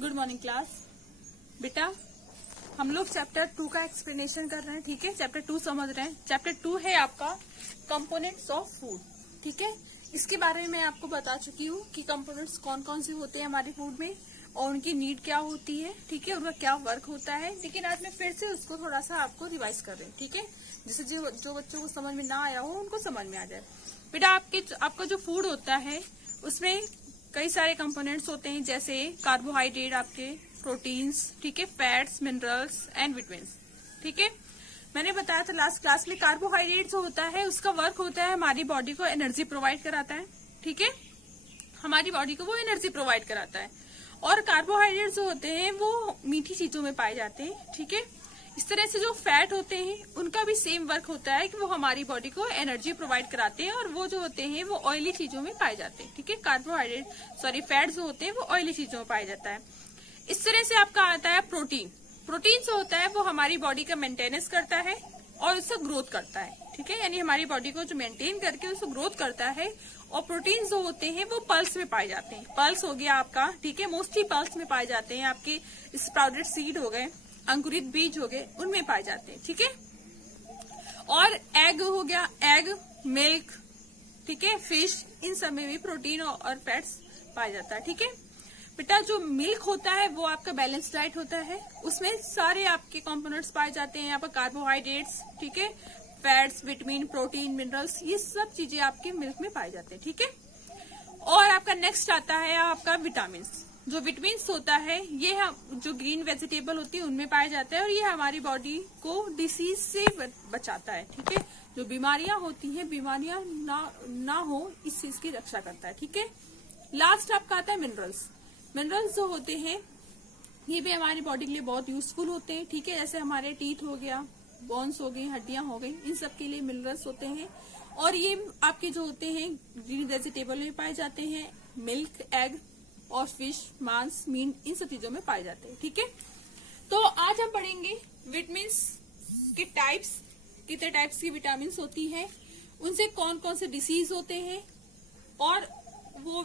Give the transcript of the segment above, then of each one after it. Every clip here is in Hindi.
Good morning class. बेटा हम लोग चैप्टर 2 का एक्सप्लेनेशन कर रहे हैं, ठीक है। चैप्टर 2 समझ रहे हैं। चैप्टर 2 है आपका कंपोनेंट्स ऑफ फूड, ठीक है। इसके बारे में मैं आपको बता चुकी हूँ कि कंपोनेंट्स कौन कौन से होते हैं हमारे फूड में और उनकी नीड क्या होती है, ठीक है, उनका क्या वर्क होता है। लेकिन आज मैं फिर से उसको थोड़ा सा आपको रिवाइज कर रही हूँ, ठीक है, जिससे जो बच्चों को समझ में ना आया हो उनको समझ में आ जाए। बेटा आपका जो फूड होता है उसमें कई सारे कंपोनेंट्स होते हैं, जैसे कार्बोहाइड्रेट, आपके प्रोटीन्स, ठीक है, फैट्स, मिनरल्स एंड विटामिन्स, ठीक है। मैंने बताया था लास्ट क्लास में कार्बोहाइड्रेट जो होता है उसका वर्क होता है हमारी बॉडी को एनर्जी प्रोवाइड कराता है, ठीक है, हमारी बॉडी को वो एनर्जी प्रोवाइड कराता है। और कार्बोहाइड्रेट जो होते हैं वो मीठी चीजों में पाए जाते हैं, ठीक है। इस तरह से जो फैट होते हैं उनका भी सेम वर्क होता है कि वो हमारी बॉडी को एनर्जी प्रोवाइड कराते हैं और वो जो होते हैं वो ऑयली चीजों में पाए जाते हैं, ठीक है। फैट जो होते हैं वो ऑयली चीजों में पाया जाता है। इस तरह से आपका आता है प्रोटीन। प्रोटीन जो होता है वो हमारी बॉडी का मेंटेनेंस करता है और उससे ग्रोथ करता है, ठीक है, यानी हमारी बॉडी को जो मेंटेन करके उसको ग्रोथ करता है। और प्रोटीन जो होते हैं वो पल्स में पाए जाते हैं। पल्स हो गया आपका, ठीक है, मोस्टली पल्स में पाए जाते हैं। आपके स्प्राउटेड सीड हो गए, अंकुरित बीज हो गए, उनमें पाए जाते हैं, ठीक है। और एग हो गया, एग, मिल्क, ठीक है, फिश, इन सब में भी प्रोटीन और फैट्स पाया जाता है, ठीक है। बेटा जो मिल्क होता है वो आपका बैलेंस डाइट होता है, उसमें सारे आपके कंपोनेंट्स पाए जाते हैं। यहाँ पर कार्बोहाइड्रेट्स, ठीक है, फैट्स, विटामिन, प्रोटीन, मिनरल्स, ये सब चीजें आपके मिल्क में पाए जाते हैं, ठीक है। और आपका नेक्स्ट आता है आपका विटामिन। जो विटामिन होता है ये जो ग्रीन वेजिटेबल होती है उनमें पाया जाता है और ये हमारी बॉडी को डिसीज से बचाता है, ठीक है। जो बीमारियां होती हैं, बीमारियां ना हो इस चीज की रक्षा करता है, ठीक है। लास्ट आपका आता है मिनरल्स। मिनरल्स जो होते हैं ये भी हमारी बॉडी के लिए बहुत यूजफुल होते हैं, ठीक है। जैसे हमारे टीथ हो गया, बोन्स हो गई, हड्डियां हो गई, इन सब के लिए मिनरल्स होते हैं। और ये आपके जो होते हैं ग्रीन वेजिटेबल में पाए जाते हैं, मिल्क, एग और फिश, मांस, मीट, इन सब चीजों में पाए जाते हैं, ठीक है। तो आज हम पढ़ेंगे विटामिन के टाइप्स, कितने टाइप्स की विटामिन होती है, उनसे कौन कौन से डिसीज होते हैं और वो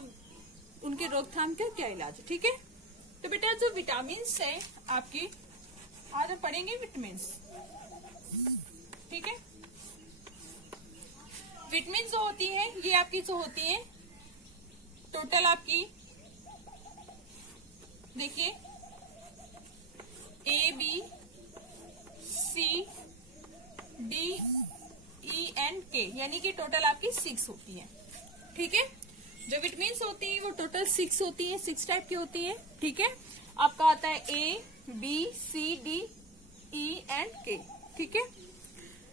उनके रोकथाम का क्या इलाज है, ठीक है। तो बेटा जो विटामिन है आपके, आज हम पढ़ेंगे विटामिन, ठीक है। विटामिन जो होती है ये आपकी जो होती है टोटल आपकी, देखिए, A, B, C, D, E and K, यानी कि टोटल आपकी 6 होती है, ठीक है। जो विटामिन होती है वो टोटल 6 होती है, 6 टाइप की होती है, ठीक है। आपका आता है A, B, C, D, E and K, ठीक है।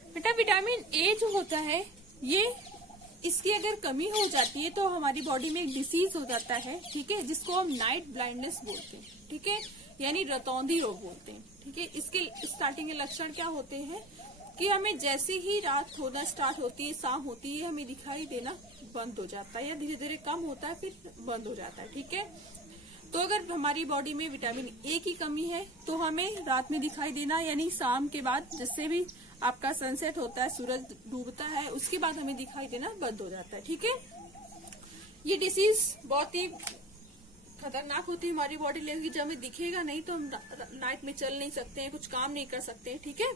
बेटा विटामिन ए जो होता है ये, इसकी अगर कमी हो जाती है तो हमारी बॉडी में एक डिसीज हो जाता है, ठीक है, जिसको हम नाइट ब्लाइंडनेस बोलते हैं, ठीक है, यानी रतौंधी रोग बोलते हैं, ठीक है। इसके स्टार्टिंग के लक्षण क्या होते हैं कि हमें जैसे ही रात होना स्टार्ट होती है, शाम होती है, हमें दिखाई देना बंद हो जाता है या धीरे धीरे कम होता है फिर बंद हो जाता है, ठीक है। तो अगर हमारी बॉडी में विटामिन ए की कमी है तो हमें रात में दिखाई देना, यानी शाम के बाद जिससे भी आपका सनसेट होता है, सूरज डूबता है, उसके बाद हमें दिखाई देना बंद हो जाता है, ठीक है। ये डिसीज बहुत ही खतरनाक होती है हमारी बॉडी लेवल की। जब हमें दिखेगा नहीं तो हम नाइट में चल नहीं सकते हैं, कुछ काम नहीं कर सकते हैं, ठीक है।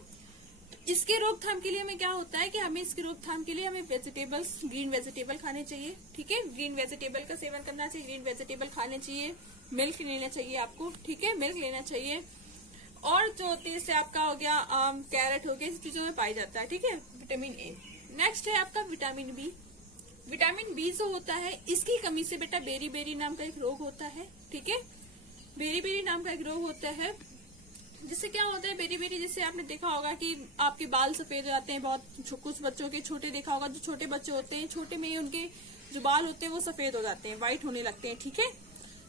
इसके रोकथाम के लिए हमें क्या होता है कि इसके रोकथाम के लिए हमें वेजिटेबल्स, ग्रीन वेजिटेबल खाने चाहिए, ठीक है। ग्रीन वेजिटेबल का सेवन करना चाहिए, ग्रीन वेजिटेबल खाने चाहिए, मिल्क लेना चाहिए आपको, ठीक है, मिल्क लेना चाहिए। और जो होती है जैसे आपका हो गया कैरेट हो गया, इस चीजों में पाई जाता है, ठीक है, विटामिन ए। नेक्स्ट है आपका विटामिन बी। विटामिन बी जो होता है इसकी कमी से बेटा बेरी नाम का एक रोग होता है, ठीक है। बेरी नाम का एक रोग होता है जिससे क्या होता है, बेरी जैसे आपने देखा होगा कि आपके बाल सफेद हो जाते हैं, बहुत कुछ बच्चों के छोटे देखा होगा, जो छोटे बच्चे होते हैं छोटे में ही उनके जो बाल होते हैं वो सफेद हो जाते हैं, व्हाइट होने लगते हैं, ठीक है।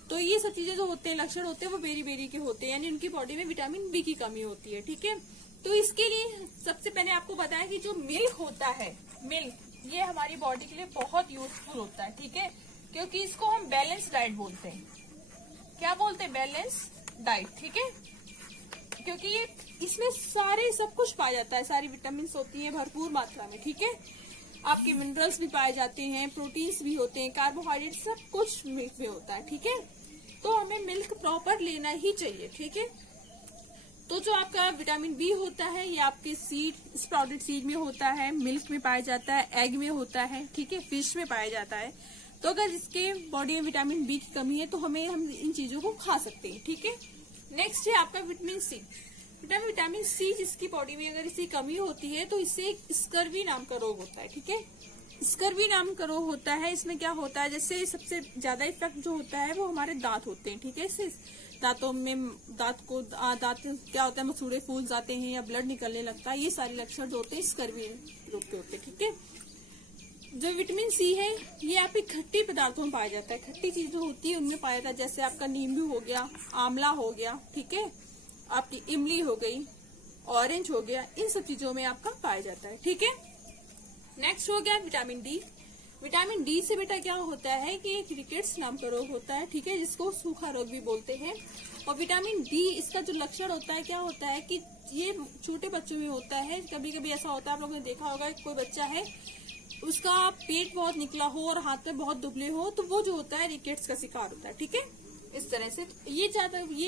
तो ये सब चीजें जो होते हैं, लक्षण होते हैं, वो बेरी के होते हैं, यानी उनकी बॉडी में विटामिन बी की कमी होती है, ठीक है। तो इसके लिए सबसे पहले आपको बताया कि जो मिल्क होता है, मिल्क ये हमारी बॉडी के लिए बहुत यूजफुल होता है, ठीक है, क्योंकि इसको हम बैलेंस डाइट बोलते हैं। क्या बोलते हैं? बैलेंस डाइट, ठीक है, क्योंकि ये इसमें सारे सब कुछ पाया जाता है, सारी विटामिन होती है भरपूर मात्रा में, ठीक है। आपके मिनरल्स भी पाए जाते हैं, प्रोटीन्स भी होते हैं, कार्बोहाइड्रेट, सब कुछ मिल्क में होता है, ठीक है। तो हमें मिल्क प्रॉपर लेना ही चाहिए, ठीक है। तो जो आपका विटामिन बी होता है ये आपके सीड, स्प्राउटेड सीड में होता है, मिल्क में पाया जाता है, एग में होता है, ठीक है, फिश में पाया जाता है। तो अगर इसके बॉडी में विटामिन बी की कमी है तो हम इन चीजों को खा सकते हैं, ठीक है। नेक्स्ट है आपका विटामिन सी। विटामिन सी जिसकी बॉडी में अगर इसकी कमी होती है तो इससे स्कर्वी नाम का रोग होता है, ठीक है। स्कर्वी नाम का रोग होता है, इसमें क्या होता है, जैसे सबसे ज्यादा इफेक्ट जो होता है वो हमारे दांत होते हैं, ठीक है। इससे दांतों में दांत क्या होता है, मसूड़े फूल जाते हैं या ब्लड निकलने लगता है, ये सारे लक्षण जो होते हैं स्कर्वी रोग के होते हैं, ठीक है। जो विटामिन सी है ये आपके खट्टी पदार्थों में पाया जाता है, खट्टी चीज जो होती है उनमें पाया जाता है, जैसे आपका नींबू हो गया, आंवला हो गया, ठीक है, आपकी इमली हो गई, ऑरेंज हो गया, इन सब चीजों में आपका पाया जाता है, ठीक है। नेक्स्ट हो गया विटामिन डी। विटामिन डी से बेटा क्या होता है कि एक रिकेट्स नाम का रोग होता है, ठीक है, जिसको सूखा रोग भी बोलते हैं। और विटामिन डी इसका जो लक्षण होता है क्या होता है कि ये छोटे बच्चों में होता है। कभी कभी ऐसा होता है, आप लोगों ने देखा होगा, कोई बच्चा है उसका पेट बहुत निकला हो और हाथ में बहुत दुबले हो तो वो जो होता है रिकेट्स का शिकार होता है, ठीक है। इस तरह से ये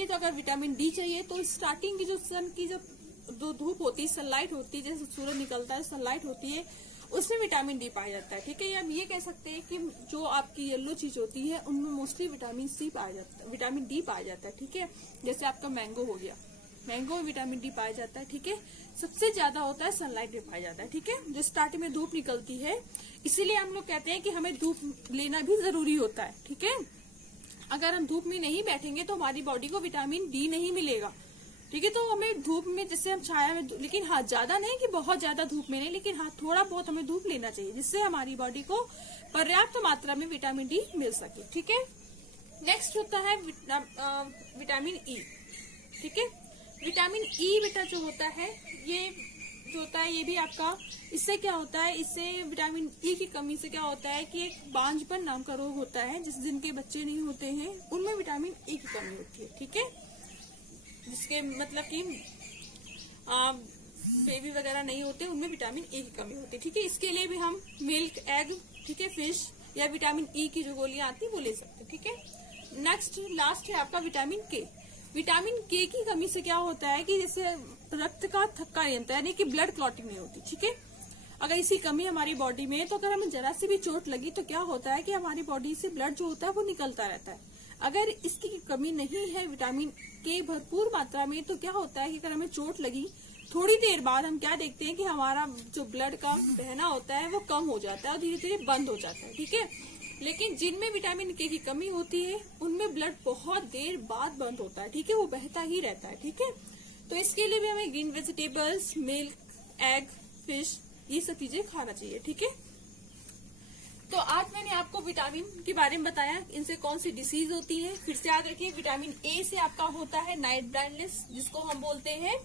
तो अगर विटामिन डी चाहिए तो स्टार्टिंग की जो सन की जो धूप होती है, सनलाइट होती है, जैसे सूरज निकलता है सनलाइट होती है, उसमें विटामिन डी पाया जाता है, ठीक है। या हम ये कह सकते हैं कि जो आपकी येलो चीज होती है उनमें मोस्टली विटामिन सी पाया जाता है, विटामिन डी पाया जाता है, ठीक है। जैसे आपका मैंगो हो गया, मैंगो में विटामिन डी पाया जाता है, ठीक है। सबसे ज्यादा होता है सनलाइट में पाया जाता है, ठीक है। जो स्टार्टिंग में धूप निकलती है, इसीलिए हम लोग कहते हैं कि हमें धूप लेना भी जरूरी होता है, ठीक है। अगर हम धूप में नहीं बैठेंगे तो हमारी बॉडी को विटामिन डी नहीं मिलेगा, ठीक है। तो हमें धूप में, जैसे हम छाया में, लेकिन हाँ ज्यादा नहीं कि बहुत ज्यादा धूप में नहीं, लेकिन हाँ थोड़ा बहुत हमें धूप लेना चाहिए, जिससे हमारी बॉडी को पर्याप्त मात्रा में विटामिन डी मिल सके, ठीक है। नेक्स्ट होता है विटामिन ई, ठीक है। विटामिन ई बेटा जो होता है ये भी आपका, इससे क्या होता है, इससे विटामिन ई की कमी से क्या होता है कि एक बांझपन नाम का रोग होता है, जिनके बच्चे नहीं होते हैं उनमें विटामिन ई की कमी होती है, ठीक है। जिसके मतलब कि बेबी वगैरह नहीं होते उनमें विटामिन ई की कमी होती है, ठीक है। इसके लिए भी हम मिल्क, एग, ठीक है, फिश या विटामिन ई की जो गोलियां आती है वो ले सकते हैं, ठीक है। नेक्स्ट लास्ट है आपका विटामिन के। विटामिन के की कमी से क्या होता है कि जैसे रक्त का थक्का नियंत्रण, यानी कि ब्लड क्लॉटिंग नहीं होती, ठीक है। अगर इसी कमी हमारी बॉडी में है तो अगर हमें जरा सी भी चोट लगी तो क्या होता है कि हमारी बॉडी से ब्लड जो होता है वो निकलता रहता है। अगर इसकी कमी नहीं है विटामिन के भरपूर मात्रा में तो क्या होता है कि अगर हमें चोट लगी थोड़ी देर बाद हम क्या देखते हैं कि हमारा जो ब्लड का बहना होता है वो कम हो जाता है और धीरे धीरे बंद हो जाता है, ठीक है। लेकिन जिनमें विटामिन के की कमी होती है उनमें ब्लड बहुत देर बाद बंद होता है, ठीक है, वो बहता ही रहता है, ठीक है। तो इसके लिए भी हमें green vegetables, milk, egg, fish, ये सब चीजें खाना चाहिए, ठीक है। तो आज मैंने आपको विटामिन के बारे में बताया, इनसे कौन सी डिसीज होती है। फिर से याद रखिए, विटामिन ए से आपका होता है नाइट ब्लाइंडनेस, जिसको हम बोलते हैं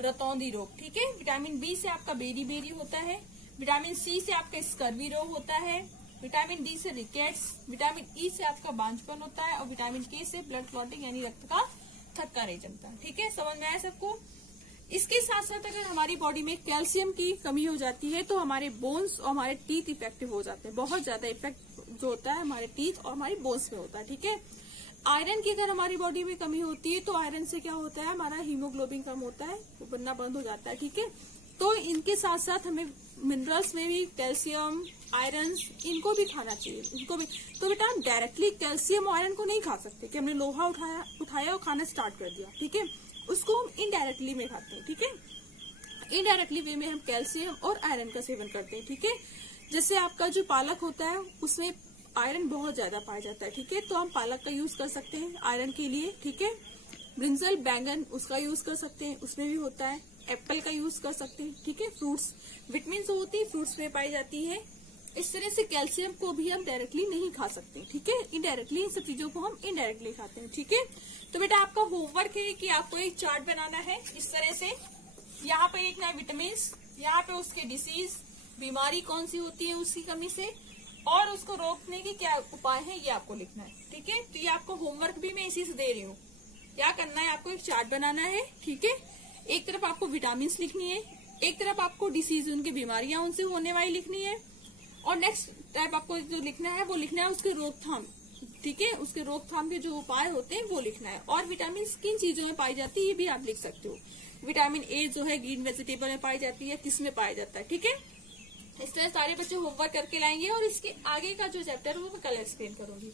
रतौंधी रोग, ठीक है। विटामिन बी से आपका बेरी बेरी होता है। विटामिन सी से आपका स्कर्वी रोग होता है। विटामिन डी से रिकेट्स। विटामिन ई से आपका बांझपन होता है और विटामिन के से ब्लड क्लॉटिंग यानी रक्त का थक्का नहीं जमता, ठीक है। समझ में आया सबको। इसके साथ साथ अगर हमारी बॉडी में कैल्शियम की कमी हो जाती है तो हमारे बोन्स और हमारे टीथ इफेक्टिव हो जाते हैं। बहुत ज्यादा इफेक्ट जो होता है हमारे टीथ और हमारे बोन्स में होता है, ठीक है। आयरन की अगर हमारी बॉडी में कमी होती है तो आयरन से क्या होता है, हमारा हीमोग्लोबिन कम होता है, वो बनना बंद हो जाता है, ठीक है। तो इनके साथ साथ हमें मिनरल्स में भी कैल्शियम, आयरन, इनको भी खाना चाहिए, इनको भी। तो बेटा हम डायरेक्टली कैल्शियम और आयरन को नहीं खा सकते कि हमने लोहा उठाया और खाना स्टार्ट कर दिया, ठीक है। उसको हम इनडायरेक्टली में खाते हैं, ठीक है। इनडायरेक्टली वे में हम कैल्शियम और आयरन का सेवन करते हैं, ठीक है। जैसे आपका जो पालक होता है उसमें आयरन बहुत ज्यादा पाया जाता है, ठीक है। तो हम पालक का यूज कर सकते हैं आयरन के लिए, ठीक है। ब्रिंजल, बैंगन, उसका यूज कर सकते हैं, उसमें भी होता है। एप्पल का यूज कर सकते हैं, ठीक है। फ्रूट्स, विटामिन जो होती है फ्रूट्स में पाई जाती है। इस तरह से कैल्शियम को भी हम डायरेक्टली नहीं खा सकते, ठीक है। इनडायरेक्टली इन सब चीजों को हम इनडायरेक्टली खाते हैं, ठीक है। तो बेटा आपका होमवर्क है कि आपको एक चार्ट बनाना है इस तरह से। यहाँ पे लिखना है विटामिन, यहाँ पे उसके डिसीज, बीमारी कौन सी होती है उसकी कमी से, और उसको रोकने की क्या उपाय है ये आपको लिखना है, ठीक है। तो ये आपको होमवर्क भी मैं इसी से दे रही हूँ। क्या करना है, आपको एक चार्ट बनाना है, ठीक है। एक तरफ आपको विटामिन लिखनी है, एक तरफ आपको डिसीज, उनकी बीमारियां उनसे होने वाली लिखनी है, और नेक्स्ट टाइप आपको जो लिखना है वो लिखना है उसके रोकथाम, ठीक है, उसके रोकथाम के जो उपाय होते हैं वो लिखना है। और विटामिन किन चीजों में पाई जाती है ये भी आप लिख सकते हो। विटामिन ए जो है ग्रीन वेजिटेबल में पाई जाती है, किस में पाया जाता है, ठीक है। इस तरह सारे बच्चे होमवर्क करके लाएंगे और इसके आगे का जो चैप्टर है वो मैं कल एक्सप्लेन करूंगी।